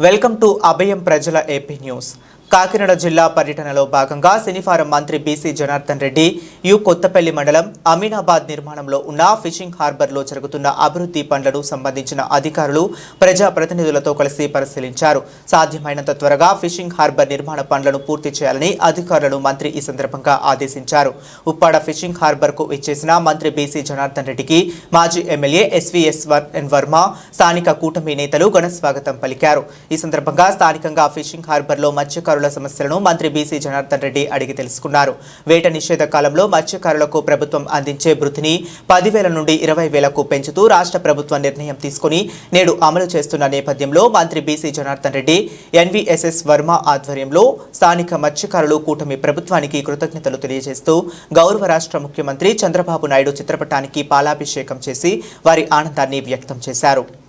Welcome to అభయం ప్రజల AP news Kakinada జిల్లా పర్యటనలో భాగంగా శనివారం మంత్రి B C Janardhan Reddy U Kothapalli మండలం అమీనాబాద్ నిర్మాణంలో ఉన్న ఫిషింగ్ హార్బర్లో జరుగుతున్న అభివృద్ధి పనులను సంబంధించిన అధికారులు ప్రజా ప్రతినిధులతో కలిసి పరిశీలించారు. సాధ్యమైనంత త్వరగా ఫిషింగ్ హార్బర్ నిర్మాణ పనులను పూర్తి చేయాలని అధికారులను మంత్రి ఈ సందర్భంగా ఆదేశించారు. ఉప్పాడ ఫిషింగ్ హార్బర్కు ఇచ్చేసిన మంత్రి బీసీ జనార్దన్ రెడ్డికి మాజీ ఎమ్మెల్యే ఎస్వీఎస్ ఎన్ వర్మ స్థానిక కూటమి నేతలు ఘన స్వాగతం పలికారు. ఈ సందర్భంగా స్థానికంగా ఫిషింగ్ హార్బర్లో మత్స్యకారులు సమస్యలను మంత్రి బీసీ జనార్దన్ రెడ్డి అడిగి తెలుసుకున్నారు. వేట నిషేధ కాలంలో మత్స్యకారులకు ప్రభుత్వం అందించే వృత్తిని పదివేల నుండి ఇరవై వేలకు పెంచుతూ రాష్ట్ర ప్రభుత్వం నిర్ణయం తీసుకుని నేడు అమలు చేస్తున్న నేపథ్యంలో మంత్రి బీసీ జనార్దన్ రెడ్డి ఎన్వీఎస్ఎస్ వర్మ ఆధ్వర్యంలో స్థానిక మత్స్యకారులు కూటమి ప్రభుత్వానికి కృతజ్ఞతలు తెలియజేస్తూ గౌరవ రాష్ట్ర ముఖ్యమంత్రి చంద్రబాబు నాయుడు చిత్రపటానికి పాలాభిషేకం చేసి వారి ఆనందాన్ని వ్యక్తం చేశారు.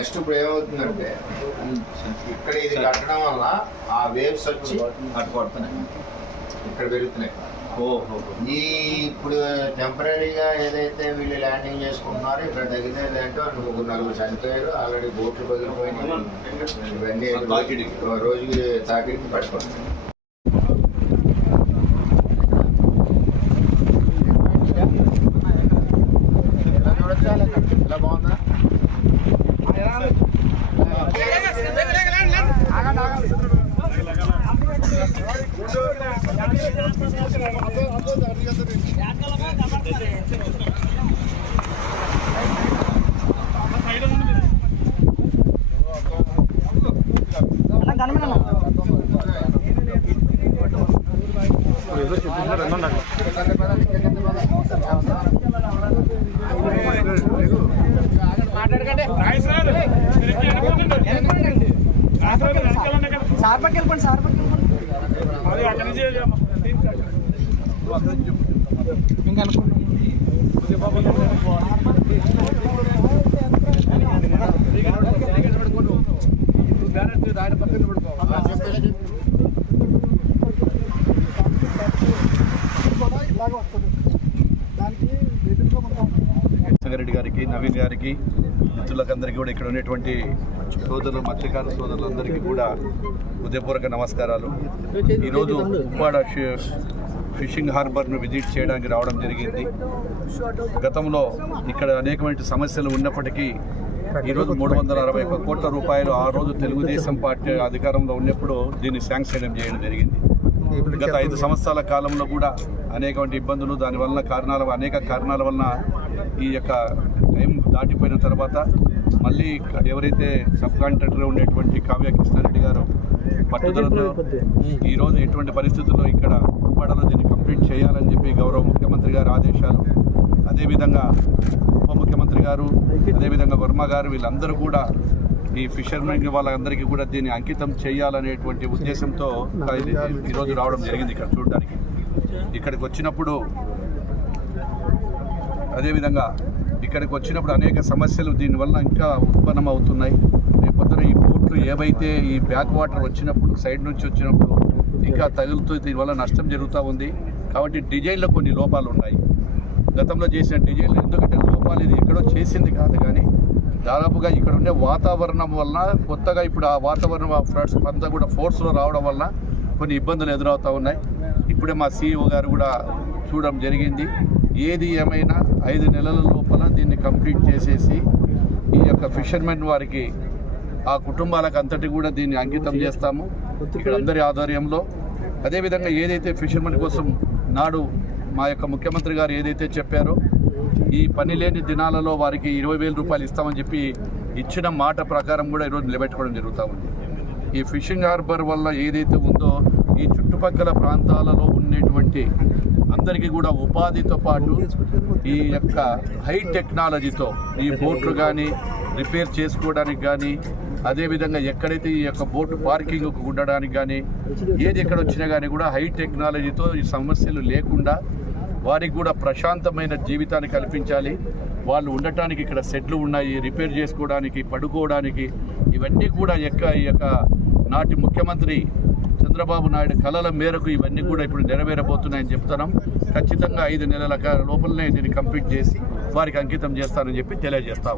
నెక్స్ట్ ఇప్పుడు ఏమవుతుందంటే ఇక్కడ ఇది కట్టడం వల్ల ఆ వేవ్స్ వచ్చి అటు కొడుతున్నాయి ఇక్కడ పెరుగుతున్నాయి. ఓహో ఈ ఇప్పుడు టెంపరీగా ఏదైతే వీళ్ళు ల్యాండింగ్ చేసుకుంటున్నారో ఇక్కడ తగ్గితే ఏంటో ముగ్గురు నలుగురు చనిపోయారు. ఆల్రెడీ బోట్లు పగిలిపోయినాయి ఇవన్నీ. రోజుకి తాకిడికి పట్టుకుంటున్నాయి సార్ పక్క వెళ్ళిపోండి సార్ పక్క ఇంకా సంగారెడ్డి గారికి నవీన్ గారికి మిత్రులకందరికీ కూడా ఇక్కడ ఉన్నటువంటి సోదరులు మత్స్యకార సోదరులందరికీ కూడా హృదయపూర్వక నమస్కారాలు. ఈరోజు ఉప్పాడ ఫిషింగ్ హార్బర్ను విజిట్ చేయడానికి రావడం జరిగింది. గతంలో ఇక్కడ అనేకమైన సమస్యలు ఉన్నప్పటికీ ఈరోజు మూడు వందల అరవై ఒక్క కోట్ల రూపాయలు ఆ రోజు తెలుగుదేశం పార్టీ అధికారంలో ఉన్నప్పుడు దీన్ని శాంక్షన్ చేయడం జరిగింది. గత ఐదు సంవత్సరాల కాలంలో కూడా అనేకమైన ఇబ్బందులు దానివల్ల కారణాల అనేక కారణాల వలన ఈ యొక్క టైం దాటిపోయిన తర్వాత మళ్ళీ ఎవరైతే సబ్ కాంట్రాక్టర్ ఉండేటువంటి కావ్య కృష్ణారెడ్డి గారు పట్టుదలతో ఈరోజు ఎటువంటి పరిస్థితుల్లో ఇక్కడ ఉప్పాడలో దీన్ని కంప్లీట్ చేయాలని చెప్పి గౌరవ ముఖ్యమంత్రి గారి ఆదేశాలు అదేవిధంగా ఉప ముఖ్యమంత్రి గారు అదేవిధంగా వర్మ గారు వీళ్ళందరూ కూడా ఈ ఫిషర్మెన్ వాళ్ళందరికీ కూడా దీన్ని అంకితం చేయాలనేటువంటి ఉద్దేశంతో ఈరోజు రావడం జరిగింది ఇక్కడ చూడడానికి. ఇక్కడికి వచ్చినప్పుడు అదేవిధంగా ఇక్కడికి వచ్చినప్పుడు అనేక సమస్యలు దీనివల్ల ఇంకా ఉత్పన్నం అవుతున్నాయి రేపొద్దున ఈ బోట్లు ఏవైతే ఈ బ్యాక్ వాటర్ వచ్చినప్పుడు సైడ్ నుంచి వచ్చినప్పుడు ఇంకా తగులుతూ దీనివల్ల నష్టం జరుగుతూ ఉంది. కాబట్టి డిజైన్లో కొన్ని లోపాలు ఉన్నాయి. గతంలో చేసిన డిజైన్లు ఎందుకంటే లోపాలు ఇది ఎక్కడో చేసింది కాదు కానీ దాదాపుగా ఇక్కడ ఉండే వాతావరణం వల్ల కొత్తగా ఇప్పుడు ఆ వాతావరణం ఆ ఫ్లడ్స్ అంతా కూడా ఫోర్స్లో రావడం వల్ల కొన్ని ఇబ్బందులు ఎదురవుతూ ఉన్నాయి. ఇప్పుడే మా సీఈఓ గారు కూడా చూడడం జరిగింది. ఏది ఏమైనా ఐదు నెలల లోపల దీన్ని కంప్లీట్ చేసేసి ఈ యొక్క ఫిషర్మెన్ వారికి ఆ కుటుంబాలకు అంతటి కూడా దీన్ని అంకితం చేస్తాము. ఇక్కడ అందరి ఆధ్వర్యంలో. అదేవిధంగా ఏదైతే ఫిషర్మెన్ కోసం నాడు మా యొక్క ముఖ్యమంత్రి గారు ఏదైతే చెప్పారో ఈ పని లేని దినాలలో వారికి ఇరవై వేల రూపాయలు ఇస్తామని చెప్పి ఇచ్చిన మాట ప్రకారం కూడా ఈరోజు నిలబెట్టుకోవడం జరుగుతూ ఉంది. ఈ ఫిషింగ్ హార్బర్ వల్ల ఏదైతే ఉందో ఈ చుట్టుపక్కల ప్రాంతాలలో ఉండేటువంటి అందరికీ కూడా ఉపాధితో పాటు ఈ యొక్క హై టెక్నాలజీతో ఈ బోట్లు కానీ రిపేర్ చేసుకోవడానికి కానీ అదేవిధంగా ఎక్కడైతే ఈ యొక్క బోటు పార్కింగ్ ఉండడానికి కానీ ఏది ఎక్కడ వచ్చినా కానీ కూడా హై టెక్నాలజీతో ఈ సమస్యలు లేకుండా వారికి కూడా ప్రశాంతమైన జీవితాన్ని కల్పించాలి. వాళ్ళు ఉండటానికి ఇక్కడ సెట్లు ఉన్నాయి రిపేర్ చేసుకోవడానికి పడుకోవడానికి ఇవన్నీ కూడా యొక్క ఈ యొక్క నాటి ముఖ్యమంత్రి చంద్రబాబు నాయుడు కలల మేరకు ఇవన్నీ కూడా ఇప్పుడు నెరవేరబోతున్నాయని చెప్తున్నాం. ఖచ్చితంగా ఐదు నెలల లోపలనే దీన్ని కంప్లీట్ చేసి వారికి అంకితం చేస్తానని చెప్పి తెలియజేస్తా